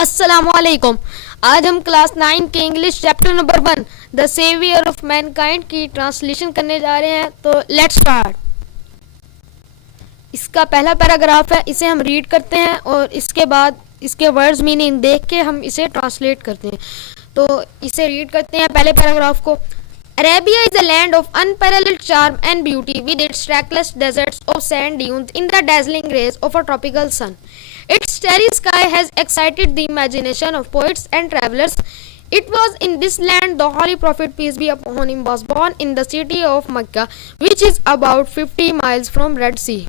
السلام علیکم. آج ہم کلاس 9 کے English chapter number 1 the saviour of mankind کی ٹرانسلیشن کرنے جا رہے ہیں. تو لیٹس اسٹارٹ. اس کا پہلا پیراگراف ہے, اسے ہم ریڈ کرتے ہیں اور اس کے بعد اس کے ورڈز میننگ دیکھ کے ہم اسے ٹرانسلیٹ کرتے ہیں. تو اسے ریڈ کرتے ہیں پہلے پیراگراف کو. Arabia is a land of unparalleled charm and beauty with its trackless deserts of sand dunes in the dazzling rays of a tropical sun. Its starry sky has excited the imagination of poets and travelers. It was in this land the Holy Prophet, peace be upon him, was born in the city of Mecca, which is about 50 miles from Red Sea.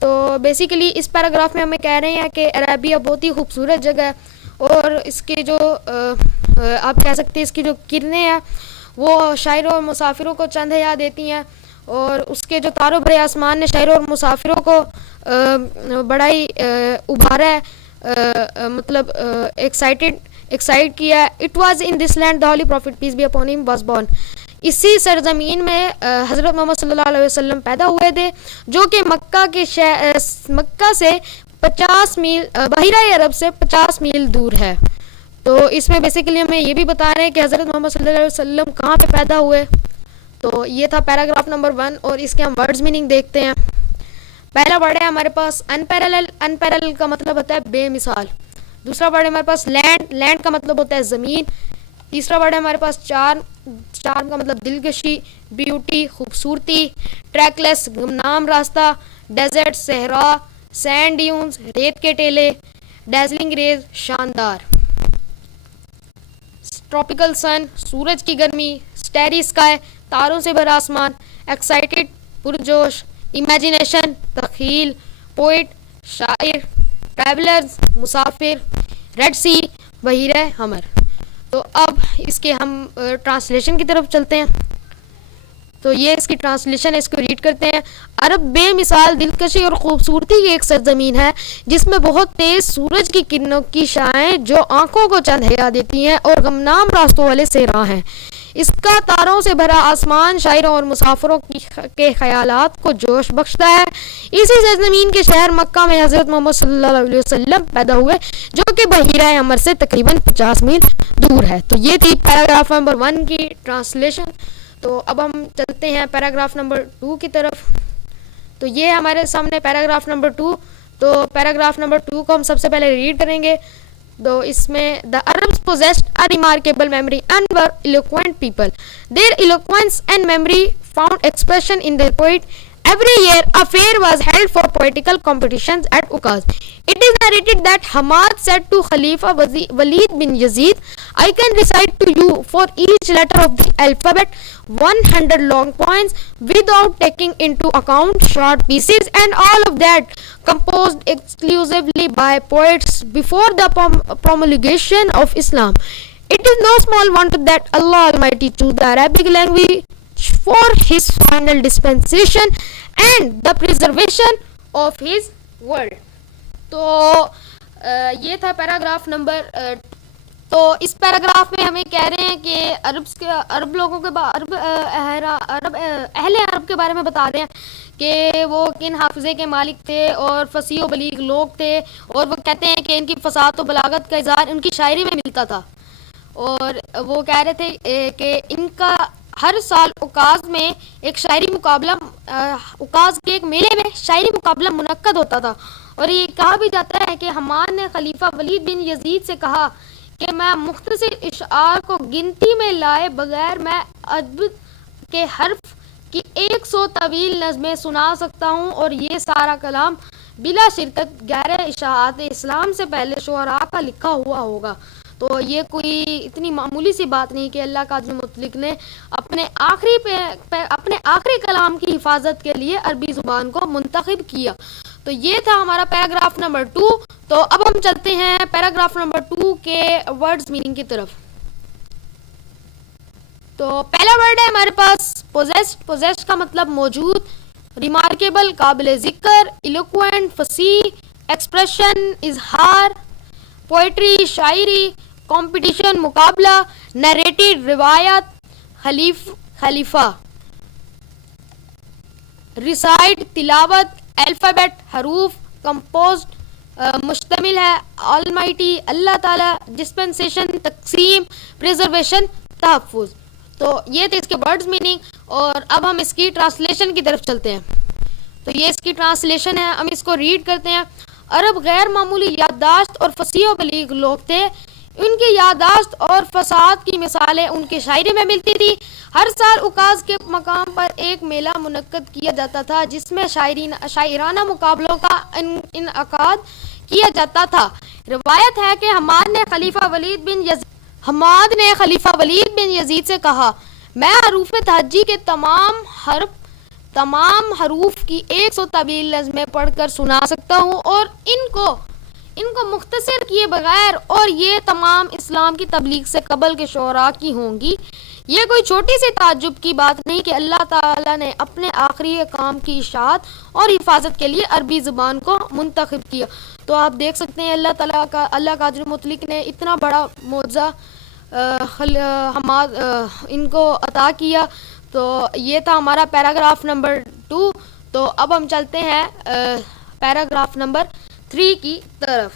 تو basically اس paragraph میں ہمیں کہہ رہے ہیں کہ عربیہ بہت ہی خوبصورت جگہ ہے اور اس کے جو آپ کہہ سکتے ہیں اس کی جو کرنیں ہیں وہ شاعروں اور مسافروں کو چند حیا دیتی ہیں, اور اس کے جو تاروں بھرے آسمان نے شاعروں اور مسافروں کو بڑا ہی ابھارا ہے, مطلب ایکسائٹ کیا ہے. It was in this land the holy prophet, peace be upon him, was born. اسی سرزمین میں حضرت محمد صلی اللہ علیہ وسلم پیدا ہوئے تھے, جو کہ مکہ سے 50 میل, بحیرہ عرب سے 50 میل دور ہے. تو اس میں بیسیکلی ہمیں یہ بھی بتا رہے ہیں کہ حضرت محمد صلی اللہ علیہ وسلم کہاں پہ پیدا ہوئے. تو یہ تھا پیراگراف نمبر 1 اور اس کے ہم ورڈز میننگ دیکھتے ہیں. پہلا ورڈ ہے ہمارے پاس انپیرلل. انپیرلل کا مطلب ہوتا ہے بے مثال. دوسرا ورڈ ہے ہمارے پاس لینڈ. لینڈ کا مطلب ہوتا ہے زمین. تیسرا ورڈ ہے ہمارے پاس چارم. چارم کا مطلب دلکشی, بیوٹی خوبصورتی, ٹریکلیس گمنام راستہ, ڈیزرٹ صحرا, سینڈ ڈیونز ریت کے ٹیلے, ڈیزلنگ ریز شاندار, ٹراپیکل سن سورج کی گرمی, اسٹیری اسکائی تاروں سے بھرا آسمان, ایکسائٹیڈ پرجوش, امیجینیشن تخیل, پوئٹ شاعر, ٹریولرز مسافر, ریڈ سی بحیرہ حمر. تو اب اس کے ہم ٹرانسلیشن کی طرف چلتے ہیں. تو یہ اس کی ٹرانسلیشن ہے, اس کو ریڈ کرتے ہیں. عرب بے مثال دلکشی اور خوبصورتی کی ایک سرزمین ہے جس میں بہت تیز سورج کی کرنوں کی شعاعیں جو آنکھوں کو چند حیا دیتی ہیں اور غمنام راستوں والے صحرا ہیں. اس کا تاروں سے بھرا آسمان شاعروں اور مسافروں کے خیالات کو جوش بخشتا ہے. اسی سرزمین کے شہر مکہ میں حضرت محمد صلی اللہ علیہ وسلم پیدا ہوئے, جو کہ بحیرہ حمر سے تقریباً 50 میل دور ہے. تو یہ تھی پیراگراف نمبر 1 کی ٹرانسلیشن. تو اب ہم چلتے ہیں پیراگراف نمبر 2 کی طرف. تو یہ ہمارے سامنے پیراگراف نمبر 2. تو پیراگراف نمبر 2 کو ہم سب سے پہلے ریڈ کریں گے. تو اس میں the Arabs possessed a remarkable memory and were eloquent people. Their eloquence and memory found expression in their poet. Every year a fair was held for poetical competitions at Ukaz. It is narrated that Hamad said to Khalifa Walid bin Yazid, I can recite to you for each letter of the alphabet 100 long poems without taking into account short pieces, and all of that composed exclusively by poets before the promulgation of Islam. It is no small wonder that Allah Almighty chose the Arabic language for His final dispensation and the preservation of His word. تو یہ تھا paragraph number. تو اس paragraph میں ہمیں کہہ رہے ہیں کہ عرب لوگوں کے اہل عرب کے بارے میں بتا رہے ہیں کہ وہ کن حافظے کے مالک تھے اور فصیح و بلیغ لوگ تھے, اور وہ کہتے ہیں کہ ان کی فصاحت و بلاغت کا اظہار ان کی شاعری میں ملتا تھا. اور وہ کہہ رہے تھے کہ ان کا ہر سال اوکاز میں ایک شاعری مقابلہ, اوکاز کے ایک میلے میں شاعری مقابلہ منعقد ہوتا تھا. اور یہ کہا بھی جاتا ہے کہ حماد نے خلیفہ ولید بن یزید سے کہا کہ میں مختصر اشعار کو گنتی میں لائے بغیر میں ادب کے حرف کی 100 طویل نظمیں سنا سکتا ہوں, اور یہ سارا کلام بلا شرکت غیر اشاعت اسلام سے پہلے شعراء کا لکھا ہوا ہوگا. تو یہ کوئی اتنی معمولی سی بات نہیں کہ اللہ قادر مطلق نے اپنے آخری کلام کی حفاظت کے لیے عربی زبان کو منتخب کیا. تو یہ تھا ہمارا پیراگراف نمبر 2. تو اب ہم چلتے ہیں پیراگراف نمبر 2 کے ورڈز میننگ کی طرف. تو پہلا ورڈ ہے ہمارے پاس پوزیسڈ. پوزیسڈ کا مطلب موجود, ریمارکیبل قابل ذکر, ایلوکوینٹ فصیح, ایکسپریشن اظہار, پوئٹری شاعری, کمپٹیشن مقابلہ, نیریٹڈ روایت, خلیفہ, ریسائٹ تلاوت, الفابیٹ حروف, کمپوزڈ مشتمل ہے آلمائٹی اللہ تعالیٰ، ڈسپنسیشن تقسیم، پریزرویشن تحفظ. تو یہ تھے اس کے ورڈز میننگ، اور اب ہم اس کی ٹرانسلیشن کی طرف چلتے ہیں. تو یہ اس کی ٹرانسلیشن ہے، ہم اس کو ریڈ کرتے ہیں. عرب غیر معمولی یادداشت اور فصیح و بلیغ لوگ تھے. ان کی یادداشت اور فصاحت کی مثالیں ان کی شاعری میں ملتی تھی. ہر سال عکاظ کے مقام پر ایک میلہ منعقد کیا جاتا تھا جس میں شاعرانہ مقابلوں کا انعقاد کیا جاتا تھا. روایت ہے کہ حماد نے خلیفہ ولید بن یزید سے کہا، میں حروف تہجی کے تمام حروف کی 100 طویل نظمیں پڑھ کر سنا سکتا ہوں، اور ان کو مختصر کیے بغیر، اور یہ تمام اسلام کی تبلیغ سے قبل کے شعراء کی ہوں گی. یہ کوئی چھوٹی سی تعجب کی بات نہیں کہ اللہ تعالیٰ نے اپنے آخری کام کی اشاعت اور حفاظت کے لیے عربی زبان کو منتخب کیا. تو آپ دیکھ سکتے ہیں اللہ قادر مطلق نے اتنا بڑا معجزہ ان کو عطا کیا. تو یہ تھا ہمارا پیراگراف نمبر 2. تو اب ہم چلتے ہیں پیراگراف نمبر 3 کی طرف.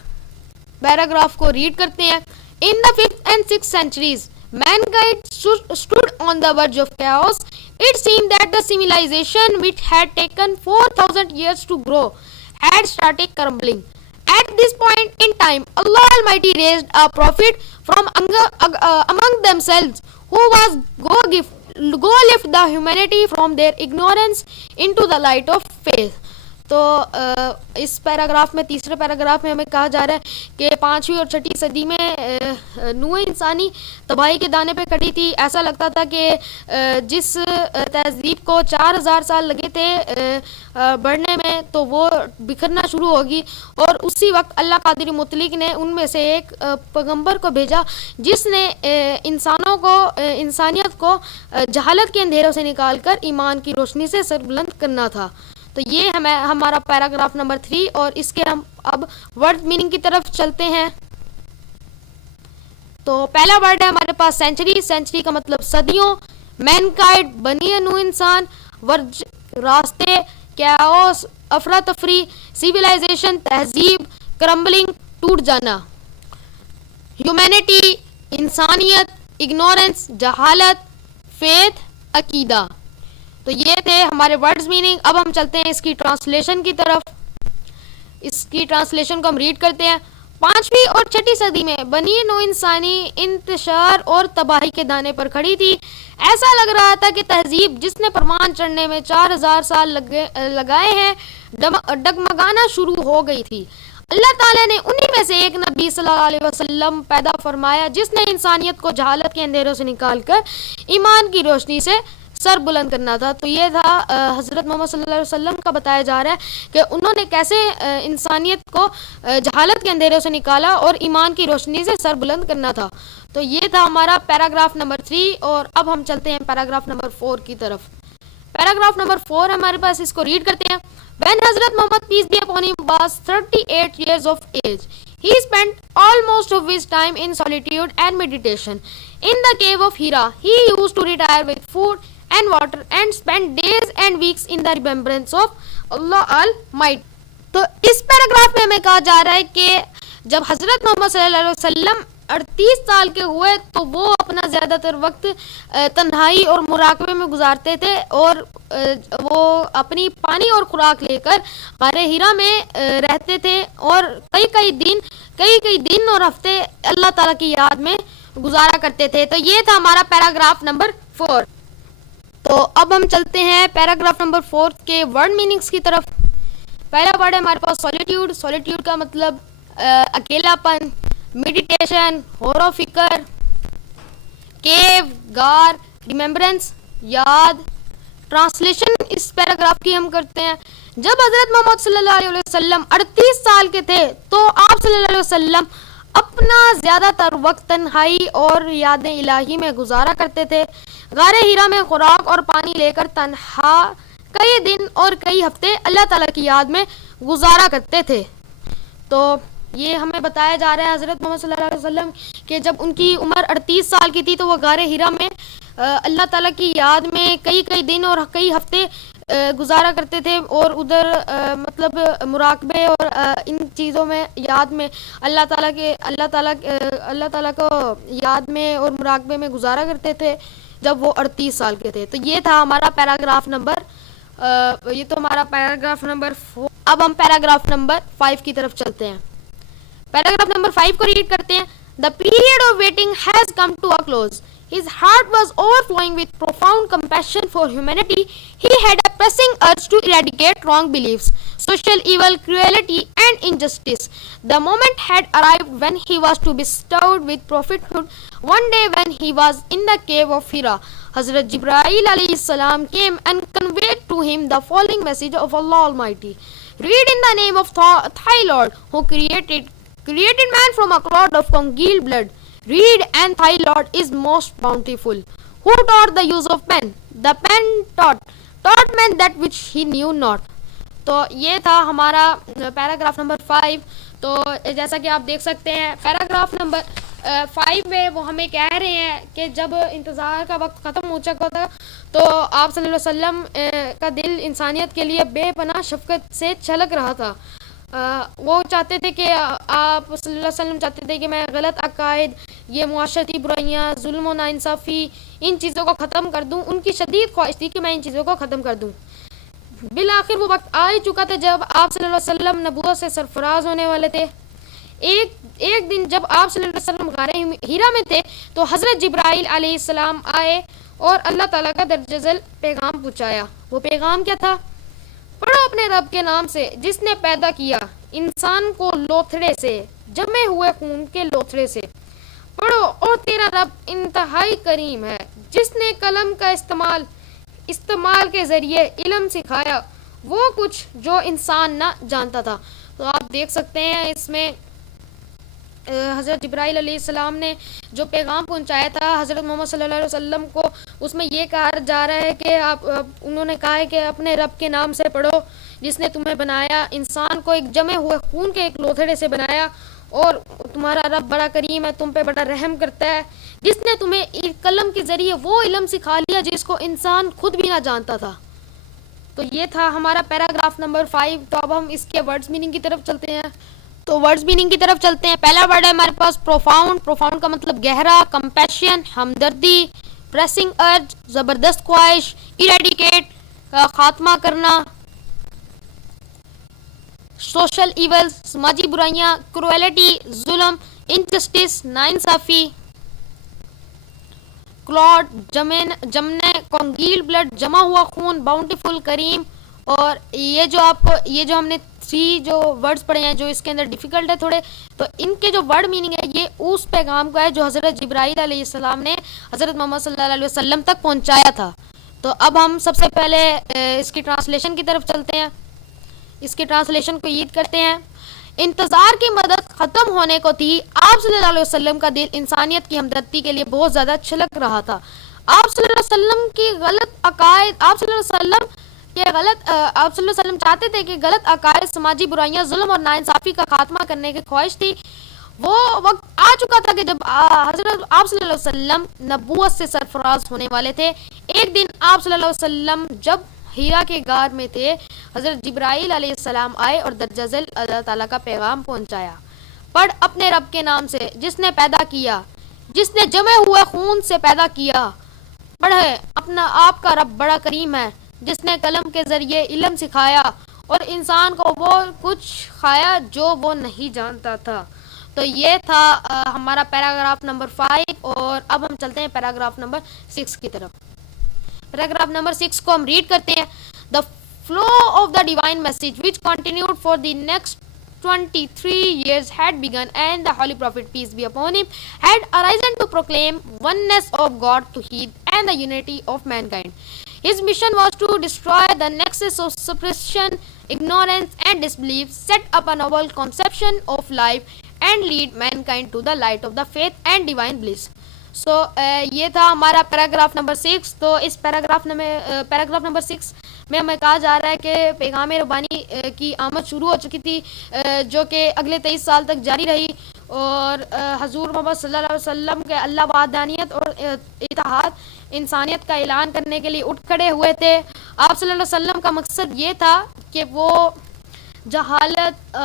پیراگراف کو ریڈ کرتے ہیں. In the 5th and 6th centuries, mankind stood on the verge of chaos. It seemed that the civilization which had taken 4,000 years to grow had started crumbling. At this point in time, Allah Almighty raised a prophet from among themselves who was go lift the humanity from their ignorance into the light of faith. تو اس paragraph میں، تیسرے paragraph میں ہمیں کہا جا رہا ہے کہ 5ویں اور 6ٹھی صدی میں نوع انسانی تباہی کے دانے پہ کھڑی تھی. ایسا لگتا تھا کہ جس تہذیب کو 4000 سال لگے تھے بڑھنے میں، تو وہ بکھرنا شروع ہوگی. اور اسی وقت اللہ قادر مطلق نے ان میں سے ایک پیغمبر کو بھیجا جس نے انسانیت کو جہالت کے اندھیروں سے نکال کر ایمان کی روشنی سے سر بلند کرنا تھا. تو یہ ہمارا پیراگراف نمبر 3، اور اس کے ہم اب ورڈ میننگ کی طرف چلتے ہیں. تو پہلا ورڈ ہے ہمارے پاس سینچری. سینچری کا مطلب صدیوں. مینکائنڈ بنی نوع انسان. ورج راستے. کیاوس افراتفری. سیویلائزیشن تہذیب. کرمبلنگ ٹوٹ جانا. ہیومینٹی انسانیت. اگنورنس جہالت. فیتھ عقیدہ. تو یہ تھے ہمارے ورڈز میننگ. اب ہم چلتے ہیں اس کی ٹرانسلیشن کی طرف. اس کی ٹرانسلیشن کو ہم ریڈ کرتے ہیں. 5ویں اور 6ٹھی صدی میں بنی نوع انسانی انتشار اور تباہی کے دانے پر کھڑی تھی. ایسا لگ رہا تھا کہ تہذیب جس نے پروان چڑھنے میں 4000 سال لگائے ہیں ڈگمگانا شروع ہو گئی تھی. اللہ تعالیٰ نے انہی میں سے ایک نبی صلی اللہ علیہ وسلم پیدا فرمایا جس نے انسانیت کو جہالت کے اندھیروں سے نکال کر ایمان کی روشنی سے سر بلند کرنا تھا. تو یہ تھا حضرت محمد صلی اللہ علیہ وسلم کا بتایا جا رہا ہے کہ انہوں نے کیسے انسانیت کو جہالت کے اندھیروں سے نکالا اور ایمان کی روشنی سے سر بلند کرنا تھا. تو یہ تھا ہمارا پیراگراف نمبر 3، اور اب ہم چلتے ہیں پیراگراف نمبر 4 کی طرف. پیراگراف نمبر 4 ہمارے پاس، اس کو ریڈ کرتے ہیں. When Hazrat Muhammad peace be upon him was 38 years of age, he spent almost of his time in solitude and meditation. In the cave of Hira, he used to retire with food and water and spend days and weeks in the remembrance of Allah Almighty. تو اس paragraph میں ہمیں کہا جا رہا ہے کہ جب حضرت محمد صلی اللہ علیہ وسلم 38 سال کے ہوئے تو وہ اپنا زیادہ تر وقت تنہائی اور مراقبے میں گزارتے تھے، اور وہ اپنی پانی اور خوراک لے کر غار ہیرا میں رہتے تھے، اور کئی دن اور ہفتے اللہ تعالیٰ کی یاد میں گزارا کرتے تھے. تو یہ تھا ہمارا پیراگراف نمبر 4. تو اب ہم چلتے ہیں پیراگراف نمبر 4 کے ورڈ میننگز کی طرف. پہلا ورڈ ہے ہمارے پاس سولیٹیوڈ. سولیٹیوڈ کا مطلب اکیلا پن. میڈیٹیشن غور و فکر. کیو غار. ریممبرنس یاد. ٹرانسلیشن اس پیراگراف کی ہم کرتے ہیں. جب حضرت محمد صلی اللہ علیہ وسلم 38 سال کے تھے تو آپ صلی اللہ علیہ وسلم اپنا زیادہ تر وقت تنہائی اور یاد الہی میں گزارا کرتے تھے. غار ہیرا میں خوراک اور پانی لے کر تنہا کئی دن اور کئی ہفتے اللہ تعالیٰ کی یاد میں گزارا کرتے تھے. تو یہ ہمیں بتایا جا رہا ہے حضرت محمد صلی اللہ علیہ وسلم کہ جب ان کی عمر 38 سال کی تھی تو وہ غار ہیرا میں اللہ تعالیٰ کی یاد میں کئی دن اور کئی ہفتے گزارا کرتے تھے، اور ادھر مطلب مراقبے اور ان چیزوں میں یاد میں اللہ تعالیٰ کو یاد میں اور مراقبے میں گزارا کرتے تھے جب وہ 38 سال کے تھے. تو یہ تھا ہمارا پیراگراف نمبر 4. اب ہم پیراگراف نمبر 5 کی طرف چلتے ہیں. پیراگراف نمبر 5 کو ریڈ کرتے ہیں. The period of waiting has come to a close. His heart was overflowing with profound compassion for humanity. He had a pressing urge to eradicate wrong beliefs, social evil, cruelty, and injustice. The moment had arrived when he was to be bestowed with prophethood. One day when he was in the cave of Hira, Hazrat Jibreel alayhi salam came and conveyed to him the following message of Allah Almighty. Read in the name of thy Lord, who created man from a clot of congealed blood. Read, and thy Lord is most bountiful. Who taught the use of pen? The pen taught man that which he knew not. تو یہ تھا ہمارا paragraph number 5. تو جیسا کہ آپ دیکھ سکتے ہیں پیراگراف نمبر 5 میں وہ ہمیں کہہ رہے ہیں کہ جب انتظار کا وقت ختم ہو چکا تھا تو آپ صلی اللہ علیہ وسلم کا دل انسانیت کے لیے بے پناہ شفقت سے چھلک رہا تھا. وہ چاہتے تھے کہ آپ صلی اللہ علیہ وسلم چاہتے تھے کہ میں غلط عقائد، یہ معاشرتی برائیاں، ظلم و ناانصافی، ان چیزوں کو ختم کر دوں. ان کی شدید خواہش تھی کہ میں ان چیزوں کو ختم کر دوں. بالآخر وہ وقت آ ہی چکا تھا جب آپ صلی اللہ علیہ وسلم نبوت سے سرفراز ہونے والے تھے. ایک دن جب آپ صلی اللہ علیہ وسلم غار ہیرا میں تھے تو حضرت جبرائیل علیہ السلام آئے اور اللہ تعالیٰ کا درج ذیل پیغام پہنچایا. وہ پیغام کیا تھا؟ پڑھو اپنے رب کے نام سے جس نے پیدا کیا انسان کو لوتھڑے سے، جمے ہوئے خون کے لوتھڑے سے. پڑھو اور تیرا رب انتہائی کریم ہے جس نے قلم کا استعمال کے ذریعے علم سکھایا وہ کچھ جو انسان نہ جانتا تھا. تو آپ دیکھ سکتے ہیں اس میں حضرت جبرائیل علیہ السلام نے جو پیغام پہنچایا تھا حضرت محمد صلی اللہ علیہ وسلم کو، اس میں یہ کہا جا رہا ہے کہ انہوں نے کہا ہے کہ اپنے رب کے نام سے پڑھو جس نے تمہیں بنایا، انسان کو ایک جمے ہوئے خون کے ایک لوتھڑے سے بنایا، اور تمہارا رب بڑا کریم ہے، تم پہ بڑا رحم کرتا ہے، جس نے تمہیں ایک قلم کے ذریعے وہ علم سکھا لیا جس کو انسان خود بھی نہ جانتا تھا. تو یہ تھا ہمارا پیراگراف نمبر 5. تو اب ہم اس کے ورڈز میننگ کی طرف چلتے ہیں. تو ورڈز میننگ کی طرف چلتے ہیں. پہلا ورڈ ہے ہمارے پاس پروفاؤنڈ کا مطلب گہرا، کمپیشن ہمدردی، پریسنگ ارج زبردست خواہش، ایریڈیکیٹ خاتمہ کرنا، سوشل ایول سماجی برائیاں، کرویلٹی ظلم، انجسٹس ناانصافی، کلاڈ جمنے، کونگیل بلڈ جمع ہوا خون، باؤنٹیفل کریم. اور یہ جو ہم نے 3 جو ورڈز پڑھے ہیں جو اس کے اندر ڈیفیکلٹ ہے تھوڑے، تو ان کے جو ورڈ میننگ ہے یہ اس پیغام کا ہے جو حضرت جبرائیل علیہ السلام نے حضرت محمد صلی اللہ علیہ وسلم تک پہنچایا تھا. تو اب ہم سب سے پہلے اس کی ٹرانسلیشن کی طرف چلتے ہیں. اس کی ٹرانسلیشن کو یہ کرتے ہیں. انتظار کی مدت ختم ہونے کو تھی. آپ صلی اللہ علیہ وسلم کا دل انسانیت کی ہمدردی کے لیے بہت زیادہ چھلک رہا تھا. آپ صلی اللہ علیہ وسلم کی غلط عقائد، آپ صلی اللہ علیہ وسلم چاہتے تھے کہ غلط عقائد، سماجی برائیاں، ظلم اور ناانصافی کا خاتمہ کرنے کی خواہش تھی. وہ وقت آ چکا تھا کہ جب حضرت آپ صلی اللہ علیہ وسلم نبوت سے سرفراز ہونے والے تھے. ایک دن آپ صلی اللہ علیہ وسلم جب ہیرا کے غار میں تھے، حضرت جبرائیل علیہ السلام آئے اور درجہ ذیل اللہ تعالیٰ کا پیغام پہنچایا. پڑھ اپنے رب کے نام سے جس نے پیدا کیا، جس نے جمے ہوئے خون سے پیدا کیا. پڑھے اپنا آپ کا رب بڑا کریم ہے جس نے قلم کے ذریعے علم سکھایا اور انسان کو وہ کچھ کھایا جو وہ نہیں جانتا تھا. تو یہ تھا ہمارا پیراگراف نمبر 5. اور اب ہم چلتے ہیں پیراگراف نمبر 6 کی طرف. پیراگراف نمبر 6 کو ہم ریڈ کرتے ہیں. The flow of the divine message which continued for the next 23 years had begun, and the Holy Prophet, peace be upon him, had arisen to proclaim oneness of God, Tawheed, and the unity of mankind. His mission was to destroy the nexus of suppression, ignorance, and disbelief, set up a novel conception of life, and lead mankind to the light of the faith and divine bliss. سو یہ تھا ہمارا paragraph number 6. تو اس paragraph number 6 میں ہمیں کہا جا رہا ہے کہ پیغام ربانی کی آمد شروع ہو چکی تھی جو کہ اگلے 23 سال تک جاری رہی، اور حضور محمد صلی اللہ علیہ وسلم کے اللہ وحدانیت اور اتحاد انسانیت کا اعلان کرنے کے لیے اٹھ کھڑے ہوئے تھے. آپ صلی اللہ علیہ وسلم کا مقصد یہ تھا کہ وہ جہالت،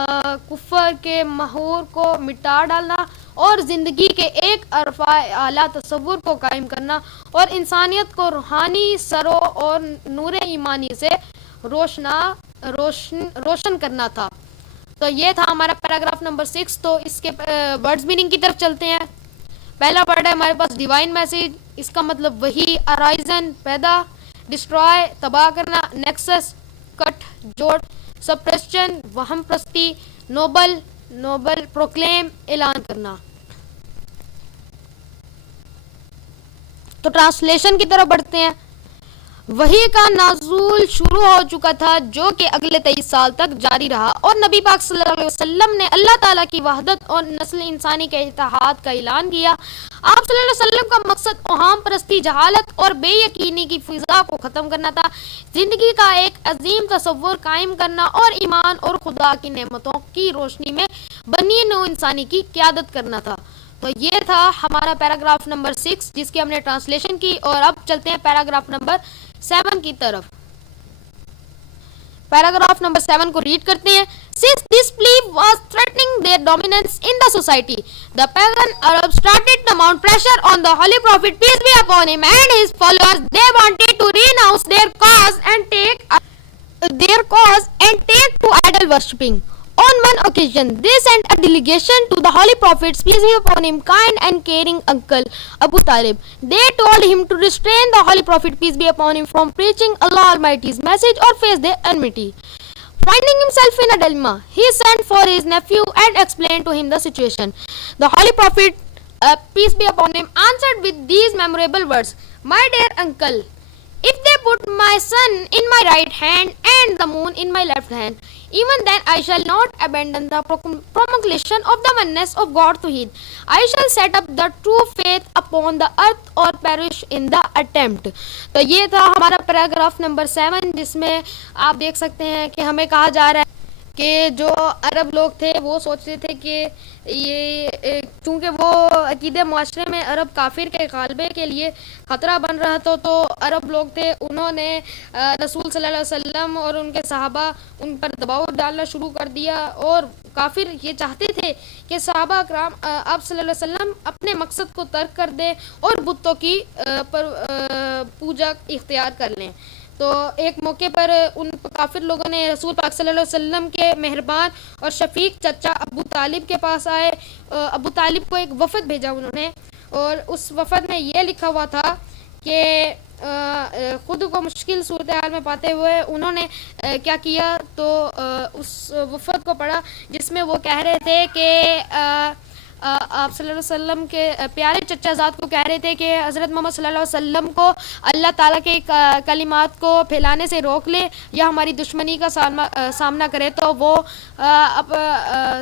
کفر کے محور کو مٹا ڈالنا اور زندگی کے ایک عرفہ اعلیٰ تصور کو قائم کرنا اور انسانیت کو روحانی سرو اور نور ایمانی سے روشن کرنا تھا. تو یہ تھا ہمارا پیراگراف نمبر 6. تو اس کے ورڈز میننگ کی طرف چلتے ہیں. پہلا ورڈ ہے ہمارے پاس ڈیوائن میسج. اس کا مطلب وہی، ارائزن پیدا، ڈسٹرائے تباہ کرنا، نیکسس کٹ جوڑ، سپریشن وہم پرستی، نوبل پروکلیم اعلان کرنا. تو ٹرانسلیشن کی طرف بڑھتے ہیں. وحی کا نزول شروع ہو چکا تھا جو کہ اگلے 23 سال تک جاری رہا اور نبی پاک صلی اللہ علیہ وسلم نے اللہ تعالیٰ کی وحدت اور نسل انسانی کے اتحاد کا اعلان کیا. آپ صلی اللہ علیہ وسلم کا مقصد اوہام پرستی، جہالت اور بے یقینی کی فضا کو ختم کرنا تھا، زندگی کا ایک عظیم تصور قائم کرنا اور ایمان اور خدا کی نعمتوں کی روشنی میں بنی نوع انسانی کی قیادت کرنا تھا. تو یہ تھا ہمارا پیراگراف نمبر 6 جس کی ہم نے ٹرانسلیشن کی. اور اب چلتے ہیں پیراگراف نمبر 7 کی طرف. پیراگراف نمبر 7 کو ریڈ کرتے ہیں. Since this belief was threatening their dominance in the society, the pagan Arabs started to mount pressure on the Holy Prophet, peace be upon him, and his followers. They wanted to renounce their cause and take to idol worshipping. On one occasion, they sent a delegation to the Holy Prophet's, peace be upon him, kind and caring uncle Abu Talib. They told him to restrain the Holy Prophet, peace be upon him, from preaching Allah Almighty's message or face their enmity. Finding himself in a dilemma, he sent for his nephew and explained to him the situation. The Holy Prophet, peace be upon him, answered with these memorable words: "My dear uncle, if they put my sun in my right hand and the moon in my left hand, even then I shall not abandon the promulgation of the oneness of God to heed. I shall set up the true faith upon the earth or perish in the attempt." تو یہ تھا ہمارا paragraph number 7 جس میں آپ دیکھ سکتے ہیں کہ ہمیں کہا جا رہا ہے کہ جو عرب لوگ تھے وہ سوچ رہے تھے کہ یہ چونکہ وہ عقیدے معاشرے میں عرب کافر کے غالبے کے لیے خطرہ بن رہا تھا، تو عرب لوگ تھے انہوں نے رسول صلی اللہ علیہ وسلم اور ان کے صحابہ ان پر دباؤ ڈالنا شروع کر دیا. اور کافر یہ چاہتے تھے کہ صحابہ اکرام آپ صلی اللہ علیہ وسلم اپنے مقصد کو ترک کر دیں اور بتوں کی پوجا اختیار کر لیں. تو ایک موقع پر ان کافر لوگوں نے رسول پاک صلی اللہ علیہ وسلم کے مہربان اور شفیق چچا ابو طالب کے پاس آئے. ابو طالب کو ایک وفد بھیجا انہوں نے، اور اس وفد میں یہ لکھا ہوا تھا کہ خود کو مشکل صورتحال میں پاتے ہوئے انہوں نے کیا کیا، تو اس وفد کو پڑھا جس میں وہ کہہ رہے تھے کہ آپ صلی اللہ علیہ وسلم کے پیارے چچا زاد کو کہہ رہے تھے کہ حضرت محمد صلی اللہ علیہ وسلم کو اللہ تعالیٰ کے کلمات کو پھیلانے سے روک لے یا ہماری دشمنی کا سامنا کرے. تو وہ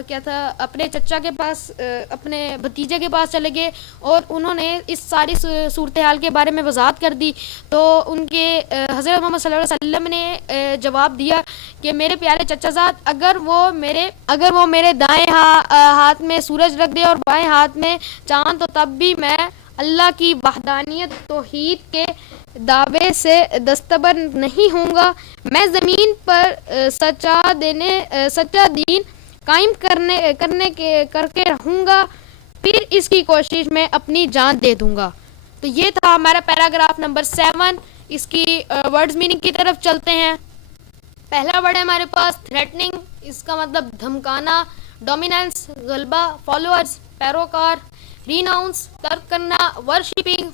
کیا تھا اپنے چچا کے پاس، اپنے بھتیجے کے پاس چلے گئے اور انہوں نے اس ساری صورتحال کے بارے میں وضاحت کر دی. تو ان کے حضرت محمد صلی اللہ علیہ وسلم نے جواب دیا کہ میرے پیارے چچا زاد، اگر وہ میرے دائیں ہاتھ میں سورج رکھ دے اور بائیں ہاتھ میں چاند، تو تب بھی میں اللہ کی وحدانیت توحید کے دعوے سے دستبر نہیں ہوں گا. میں زمین پر سچا دین قائم کر کے رہوں گا، پھر اس کی کوشش میں اپنی جان دے دوں گا. تو یہ تھا ہمارا پیراگراف نمبر 7. اس کی ورڈز میننگ کی طرف چلتے ہیں. پہلا ورڈ ہے ہمارے پاس تھریٹننگ. اس کا مطلب دھمکانا، ڈومیننس غلبہ، فالوورز پیروکار، ریناؤنس ترک کرنا، ورشپنگ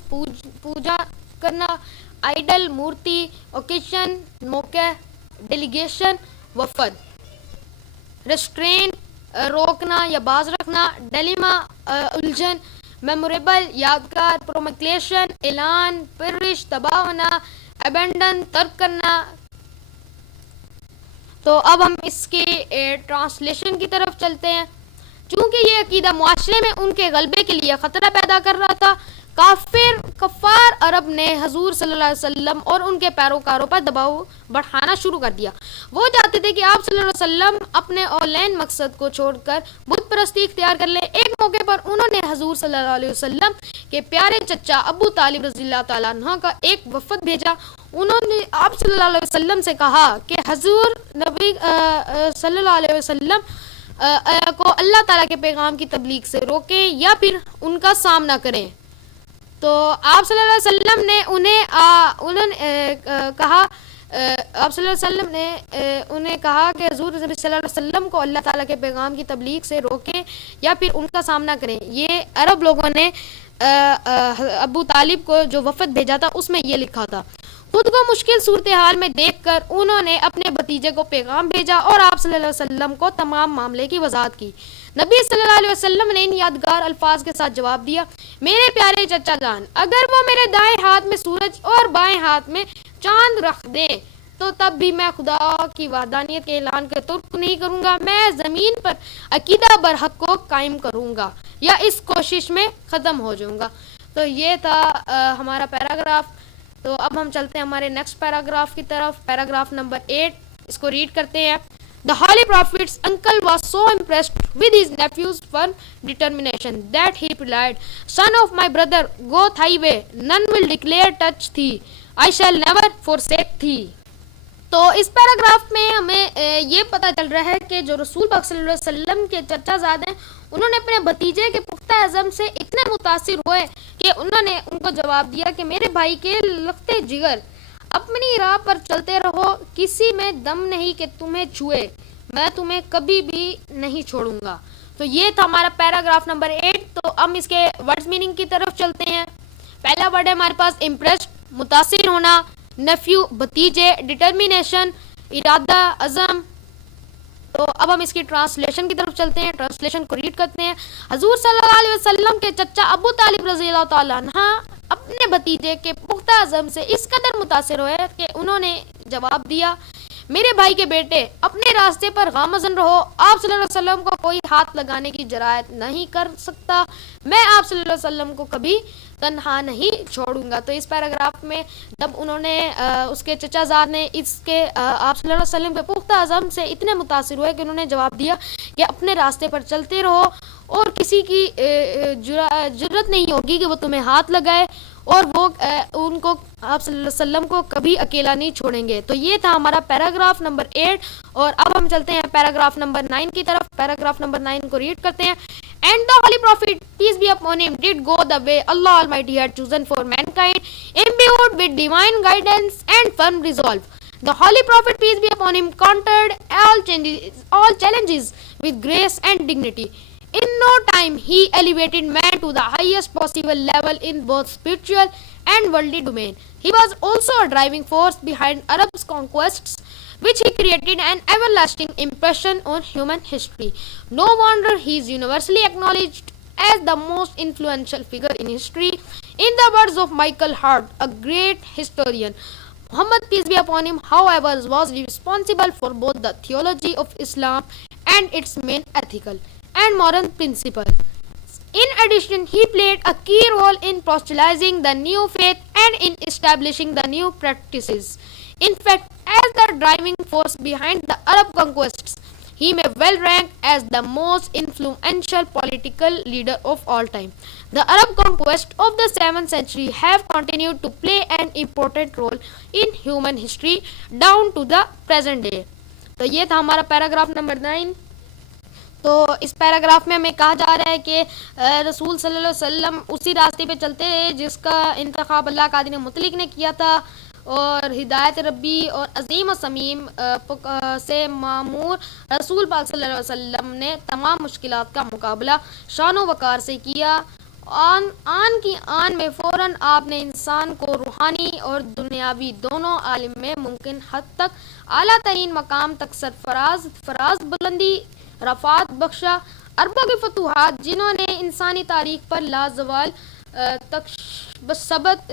پوجا کرنا، آئیڈل مورتی، اوکیشن موقع، ڈیلیگیشن وفد، ریسٹرین روکنا یا باز رکھنا، ڈیلیما الجھن، میموریبل یادگار، پرومکلیشن اعلان، پرش تباہ ہونا، ابینڈن ترک کرنا. تو اب ہم اس کی ٹرانسلیشن کی طرف چلتے ہیں. چونکہ یہ عقیدہ معاشرے میں ان کے غلبے کے لیے خطرہ پیدا کر رہا تھا، کفار عرب نے حضور صلی اللہ علیہ وسلم اور ان کے پیروکاروں پر دباؤ بڑھانا شروع کر دیا. وہ چاہتے تھے کہ آپ صلی اللہ علیہ وسلم اپنے اولین مقصد کو چھوڑ کر بت پرستی اختیار کر لیں. ایک موقع پر انہوں نے حضور صلی اللہ علیہ وسلم کے پیارے چچا ابو طالب رضی اللہ تعالیٰ عنہ کا ایک وفد بھیجا. انہوں نے آپ صلی اللہ علیہ وسلم سے کہا کہ حضور نبی صلی اللہ علیہ وسلم کو اللہ تعالیٰ کے پیغام کی تبلیغ سے روکیں یا پھر ان کا سامنا کریں. تو آپ صلی اللہ علیہ وسلم نے انہوں نے کہا آپ صلی اللہ علیہ وسلم نے انہیں کہا کہ حضور صلی اللہ علیہ وسلم کو اللہ تعالیٰ کے پیغام کی تبلیغ سے روکیں یا پھر ان کا سامنا کریں. یہ عرب لوگوں نے ابو طالب کو جو وفد بھیجا تھا اس میں یہ لکھا تھا. خود کو مشکل صورتحال میں دیکھ کر انہوں نے اپنے بھتیجے کو پیغام بھیجا اور آپ صلی اللہ علیہ وسلم کو تمام معاملے کی وضاحت کی. نبی صلی اللہ علیہ وسلم نے ان یادگار الفاظ کے ساتھ جواب دیا: میرے پیارے چچا جان، اگر وہ میرے دائیں ہاتھ میں سورج اور بائیں ہاتھ میں چاند رکھ دیں تو تب بھی میں خدا کی وحدانیت کے اعلان کے ترک نہیں کروں گا. میں زمین پر عقیدہ برحق کو قائم کروں گا یا اس کوشش میں ختم ہو جاؤں گا. تو یہ تھا ہمارا پیراگراف. تو اب ہم چلتے ہیں ہمارے نیکسٹ پیراگراف کی طرف. پیراگراف نمبر 8 اس کو ریڈ کرتے ہیں. The Holy Prophet's uncle was so impressed with his nephew's firm determination that he replied, "Son of my brother, go thy way. None will declare touch thee. I shall never forsake thee." تو اس paragraph میں ہمیں یہ پتہ چل رہا ہے کہ جو رسول پاک صلی اللہ علیہ وسلم کے چچا زاد ہیں، انہوں نے اپنے بھتیجے کے پختہ عزم سے اتنے متاثر ہوئے کہ انہوں نے ان کو جواب دیا کہ میرے بھائی کے لختے جگر، اپنی راہ پر چلتے رہو، کسی میں دم نہیں کہ تمہیں چھوئے، میں تمہیں کبھی بھی نہیں چھوڑوں گا. تو یہ تھا ہمارا پیراگراف نمبر 8. تو ہم اس کے ورڈز میننگ کی طرف چلتے ہیں. پہلا ورڈ ہے ہمارے پاس امپریسڈ، متاثر ہونا، نیفیو بھتیجے، ڈٹرمینیشن ارادہ، عزم. تو اب ہم اس کی ٹرانسلیشن کی طرف چلتے ہیں. ٹرانسلیشن کو ریڈ کرتے ہیں. حضور صلی اللہ علیہ وسلم کے چچا ابو طالب رضی اللہ تعالیٰ عنہ اپنے بھتیجے کے پختہ عزم سے اس قدر متاثر ہوئے کہ انہوں نے جواب دیا: میرے بھائی کے بیٹے، اپنے راستے پر گامزن رہو. آپ صلی اللہ علیہ وسلم کو کوئی ہاتھ لگانے کی جرأت نہیں کر سکتا. میں آپ صلی اللہ علیہ وسلم کو کبھی تنہا نہیں چھوڑوں گا. تو اس پیراگراف میں جب انہوں نے اس کے چچا زاد نے اس کے آپ صلی اللہ علیہ وسلم کے پختہ عزم سے اتنے متاثر ہوئے کہ انہوں نے جواب دیا کہ اپنے راستے پر چلتے رہو اور کسی کی جرأت نہیں ہوگی کہ وہ تمہیں ہاتھ لگائے، اور وہ ان کو آپ صلی اللہ علیہ وسلم کو کبھی اکیلا نہیں چھوڑیں گے. تو یہ تھا ہمارا پیراگراف نمبر 8. اور اب ہم چلتے ہیں پیراگراف نمبر 9 کی طرف. پیراگراف نمبر 9 کو ریڈ کرتے ہیں. And the Holy Prophet, peace be upon him, did go the way Allah Almighty had chosen for mankind, imbued with divine guidance and firm resolve. The Holy Prophet, peace be upon him, countered all challenges with grace and dignity. In no time, he elevated man to the highest possible level in both spiritual and worldly domain. He was also a driving force behind Arab's conquests, which he created an everlasting impression on human history. No wonder he is universally acknowledged as the most influential figure in history. In the words of Michael Hart, a great historian, Muhammad, peace be upon him, however, was responsible for both the theology of Islam and its main ethical and moral principles. In addition, he played a key role in proselytizing the new faith and in establishing the new practices. In fact, as the driving force behind the Arab conquests, he may well rank as the most influential political leader of all time. The Arab conquests of the 7th century have continued to play an important role in human history down to the present day. تو یہ تھا ہمارا paragraph number 9. تو اس paragraph میں ہمیں کہا جا رہا ہے کہ رسول صلی اللہ علیہ وسلم اسی راستے پہ چلتے ہیں جس کا انتخاب اللہ قادر مطلق نے کیا تھا، اور ہدایت ربی اور عظیم و سمیم سے معمور رسول پاک صلی اللہ علیہ وسلم نے تمام مشکلات کا مقابلہ شان و وقار سے کیا. آن کی آن میں فوراً آپ نے انسان کو روحانی اور دنیاوی دونوں عالم میں ممکن حد تک اعلیٰ ترین مقام تک سرفراز بلندی رفعت بخشا. عربوں کی فتوحات جنہوں نے انسانی تاریخ پر لازوال تک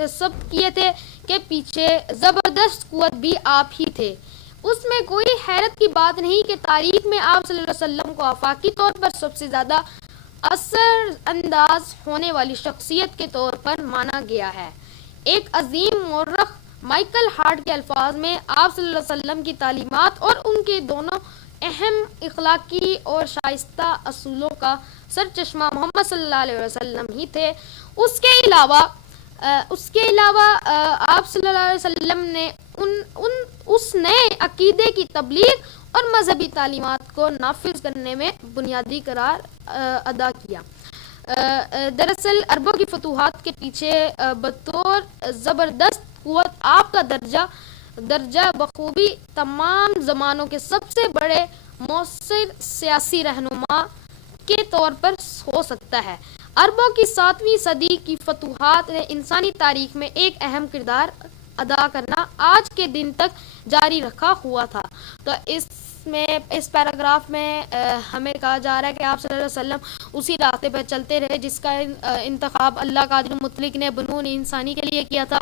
سب کیے تھے کے پیچھے زبردست قوت بھی آپ ہی تھے. اس میں کوئی حیرت کی بات نہیں کہ تاریخ میں آپ صلی اللہ علیہ وسلم کو آفاقی طور پر سب سے زیادہ اثر انداز ہونے والی شخصیت کے طور پر مانا گیا ہے. ایک عظیم مورخ مائیکل ہارٹ کے الفاظ میں آپ صلی اللہ علیہ وسلم کی تعلیمات اور ان کے دونوں اہم اخلاقی اور شائستہ اصولوں کا سرچشمہ محمد صلی اللہ علیہ وسلم ہی تھے. اس کے علاوہ اس کے علاوہ آپ صلی اللہ علیہ وسلم نے اس نئے عقیدے کی تبلیغ اور مذہبی تعلیمات کو نافذ کرنے میں بنیادی کردار ادا کیا۔ دراصل عربوں کی فتوحات کے پیچھے بطور زبردست قوت آپ کا درجہ بخوبی تمام زمانوں کے سب سے بڑے مؤثر سیاسی رہنما کے طور پر ہو سکتا ہے۔ عربوں کی 7ویں صدی کی فتوحات نے انسانی تاریخ میں ایک اہم کردار ادا کرنا آج کے دن تک جاری رکھا ہوا تھا۔ تو اس پیراگراف میں ہمیں کہا جا رہا ہے کہ آپ صلی اللہ علیہ وسلم اسی راستے پر چلتے رہے جس کا انتخاب اللہ قادر مطلق نے بنون انسانی کے لیے کیا تھا،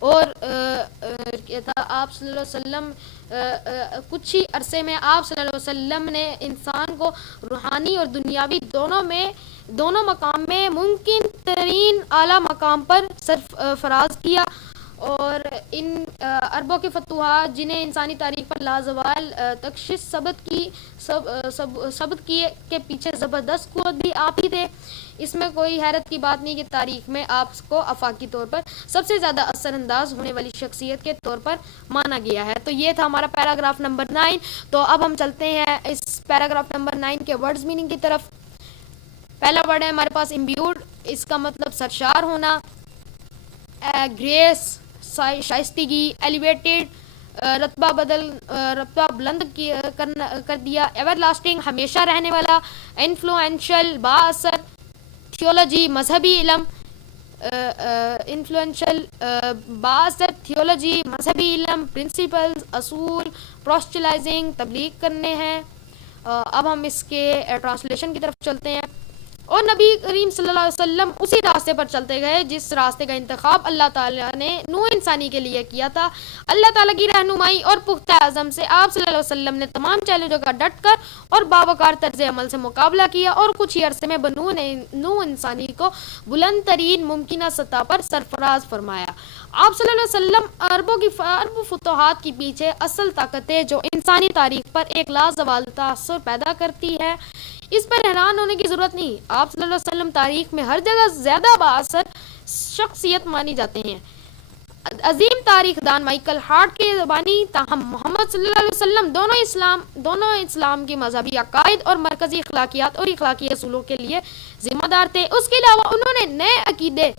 اور آپ صلی اللہ علیہ وسلم کچھ ہی عرصے میں آپ صلی اللہ علیہ وسلم نے انسان کو روحانی اور دنیاوی دونوں مقام میں ممکن ترین اعلیٰ مقام پر سرفراز کیا، اور ان عربوں کی فتوحات جنہیں انسانی تاریخ پر لازوال تشخیص ثبت کیے کے پیچھے زبردست قوت بھی آپ ہی تھے۔ اس میں کوئی حیرت کی بات نہیں کہ تاریخ میں آپ کو آفاقی طور پر سب سے زیادہ اثر انداز ہونے والی شخصیت کے طور پر مانا گیا ہے۔ تو یہ تھا ہمارا پیراگراف نمبر 9۔ تو اب ہم چلتے ہیں اس پیراگراف نمبر 9 کے ورڈز میننگ کی طرف۔ پہلا ورڈ ہے ہمارے پاس امبیوڈ، اس کا مطلب سرشار ہونا، گریس شائستگی، ایلیویٹڈ رتبہ بلند کر دیا، ایور لاسٹنگ ہمیشہ رہنے والا، انفلوئنشل بااثر، تھیولوجی مذہبی علم، مذہبی علم، پرنسپلز اصول، پروسٹلائزنگ تبلیغ کرنے ہیں۔ اب ہم اس کے ٹرانسلیشن کی طرف چلتے ہیں۔ اور نبی کریم صلی اللہ علیہ وسلم اسی راستے پر چلتے گئے جس راستے کا انتخاب اللہ تعالیٰ نے نوح انسانی کے لیے کیا تھا۔ اللہ تعالیٰ کی رہنمائی اور پختہ عزم سے آپ صلی اللہ علیہ وسلم نے تمام چیلنجوں کا ڈٹ کر اور باوقار طرز عمل سے مقابلہ کیا، اور کچھ ہی عرصے میں نوح انسانی کو بلند ترین ممکنہ سطح پر سرفراز فرمایا۔ آپ صلی اللہ علیہ وسلم عرب فتوحات کے پیچھے اصل طاقت ہے جو انسانی تاریخ پر ایک لازوال تاثر پیدا کرتی ہے، اس پر حیران ہونے کی ضرورت نہیں۔ آپ صلی اللہ علیہ وسلم تاریخ میں ہر جگہ زیادہ بااثر شخصیت مانی جاتے ہیں۔ عظیم تاریخ دان مائیکل ہارٹ کے زبانی تاہم محمد صلی اللہ علیہ وسلم دونوں اسلام کی مذہبی عقائد اور مرکزی اخلاقیات اور اخلاقی اصولوں کے لیے ذمہ دار تھے۔ اس کے علاوہ انہوں نے نئے عقیدے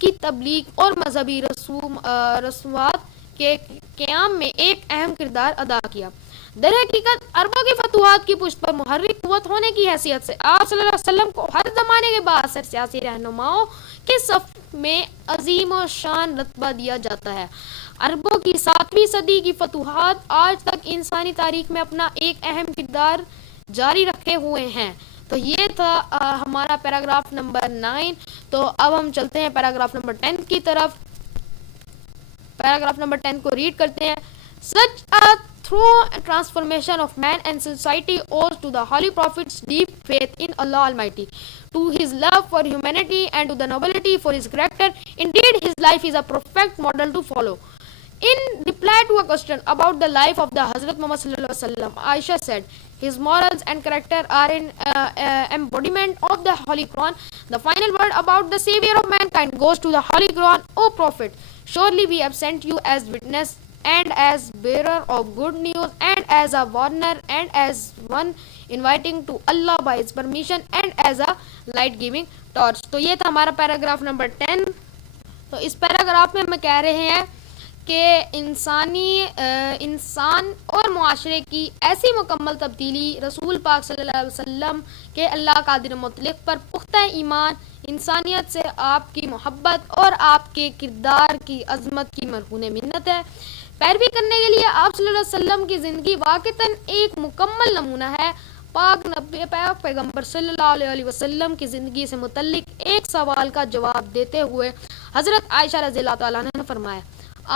کی تبلیغ اور مذہبی رسومات کے قیام میں ایک اہم کردار ادا کیا۔ در حقیقت عربوں کی فتوحات کی پشت پر محرک قوت ہونے کی حیثیت سے آپ صلی اللہ علیہ وسلم کو ہر زمانے کے بااثر سیاسی رہنماؤں کے صف میں عظیم و شان رتبہ دیا جاتا ہے۔ عربوں کی 7ویں صدی کی فتوحات آج تک انسانی تاریخ میں اپنا ایک اہم کردار جاری رکھے ہوئے ہیں۔ تو یہ تھا ہمارا پیراگراف نمبر 9۔ تو اب ہم چلتے ہیں پیراگراف نمبر 10 کی طرف۔ پیراگراف نمبر 10 کو ریڈ کرتے ہیں۔ Such a thorough transformation of man and society owes to the Holy Prophet's deep faith in Allah Almighty, to his love for humanity and to the nobility for his character. Indeed, his life is a perfect model to follow. In reply to a question about the life of the Hazrat Muhammad sallallahu alaihi wasallam, Aisha said, his morals and character are an embodiment of the Holy Quran. The final word about the savior of mankind goes to the Holy Quran. O Prophet, surely we have sent you as witness and as bearer of good news and as a warner and as one inviting to Allah by his permission and as a light giving torch. تو یہ تھا ہمارا paragraph number 10۔ تو اس paragraph میں ہم کہہ رہے ہیں کہ انسان اور معاشرے کی ایسی مکمل تبدیلی رسول پاک صلی اللہ علیہ وسلم کے اللہ قادر مطلق پر پختہ ایمان، انسانیت سے آپ کی محبت اور آپ کے کردار کی عظمت کی مرہون منت ہے۔ پیروی کرنے کے لیے آپ صلی اللہ علیہ وسلم کی زندگی واقعتاً ایک مکمل نمونہ ہے۔ پاک پیغمبر صلی اللہ علیہ وسلم کی زندگی سے متعلق ایک سوال کا جواب دیتے ہوئے حضرت عائشہ رضی اللہ تعالیٰ عنہ نے فرمایا،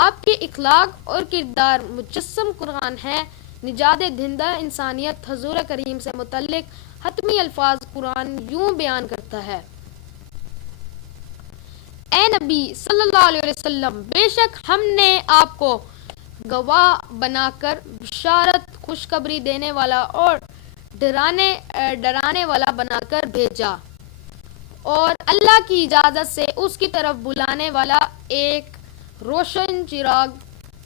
آپ کے اخلاق اور کردار مجسم قرآن ہے، نجات دہندہ انسانیت۔ حضور کریم سے متعلق حتمی الفاظ قرآن یوں بیان کرتا ہے، اے نبی صلی اللہ علیہ وسلم، بے شک ہم نے آپ کو گواہ بنا کر بشارت، خوشخبری دینے والا اور ڈرانے والا بنا کر بھیجا، اور اللہ کی اجازت سے اس کی طرف بلانے والا ایک روشن چراغ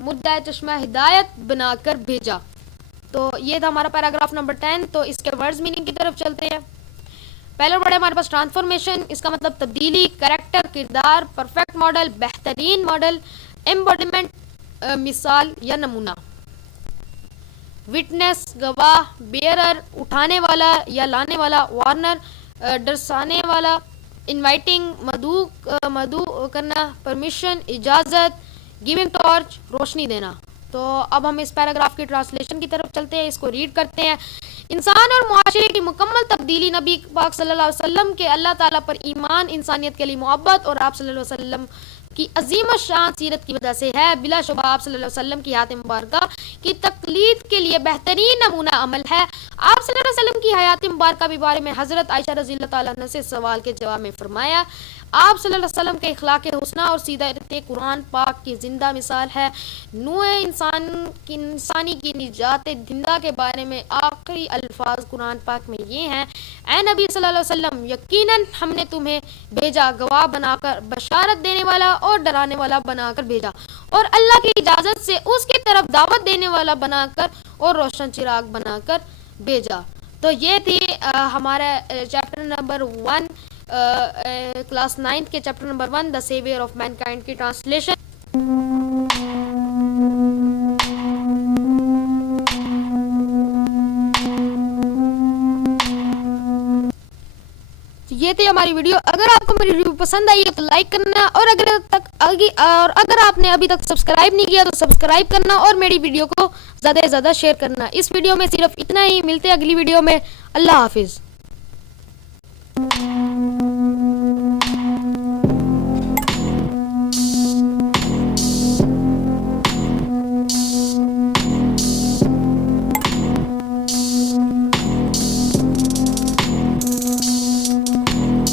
مدعا چشمہ ہدایت بنا کر بھیجا. تو یہ تھا ہمارا پیراگراف نمبر 10. تو اس کے ورڈز میننگ کی طرف چلتے ہیں. پہلا ورڈ ہے ہمارے پاس ٹرانسفارمیشن. اس کا مطلب تبدیلی، کریکٹر، کردار، پرفیکٹ ماڈل، بہترین ماڈل، ایمبوڈیمنٹ، مثال یا نمونہ. وٹنس، گواہ، بیئرر، اٹھانے والا یا لانے والا، وارنر، ڈرسانے والا، انوائٹنگ، مدعو کرنا، پرمیشن، اجازت، گیونگ ٹارچ، روشنی دینا. تو اب ہم اس پیراگراف کی ٹرانسلیشن کی طرف چلتے ہیں، اس کو ریڈ کرتے ہیں. انسان اور معاشرے کی مکمل تبدیلی نبی پاک صلی اللہ علیہ وسلم کے اللہ تعالیٰ پر ایمان، انسانیت کے لیے محبت اور آپ صلی اللہ علیہ وسلم کی عظیم الشان سیرت کی وجہ سے ہے. بلا شبہ آپ صلی اللہ علیہ وسلم کی حیات مبارکہ کی تقلید کے لیے بہترین نمونہ عمل ہے. آپ صلی اللہ علیہ وسلم کی حیات مبارکہ کے بارے میں حضرت عائشہ رضی اللہ تعالیٰ عنہ سے سوال کے جواب میں فرمایا، آپ صلی اللہ علیہ وسلم کے اخلاق حسنہ اور سیرت قرآن پاک کی زندہ مثال ہے. نوع انسانی کی نجات دہندہ کے بارے میں آخری الفاظ قرآن پاک میں یہ ہیں، اے نبی صلی اللہ علیہ وسلم، یقیناً ہم نے تمہیں بھیجا گواہ بنا کر، بشارت دینے والا اور ڈرانے والا بنا کر بھیجا، اور اللہ کی اجازت سے اس کی طرف دعوت دینے والا بنا کر اور روشن چراغ بنا کر بھیجا. تو یہ تھی ہمارا چیپٹر نمبر 1، کلاس 9 کے chapter number 1 the saviour of mankind کی ٹرانسلیشن. یہ تھی ہماری ویڈیو. اگر آپ کو میری ویڈیو پسند آئی ہے تو لائک کرنا، اور اگر آپ نے ابھی تک سبسکرائب نہیں کیا تو سبسکرائب کرنا، اور میری ویڈیو کو زیادہ سے زیادہ شیئر کرنا. اس ویڈیو میں صرف اتنا ہی. ملتے ہیں اگلی ویڈیو میں. اللہ حافظ.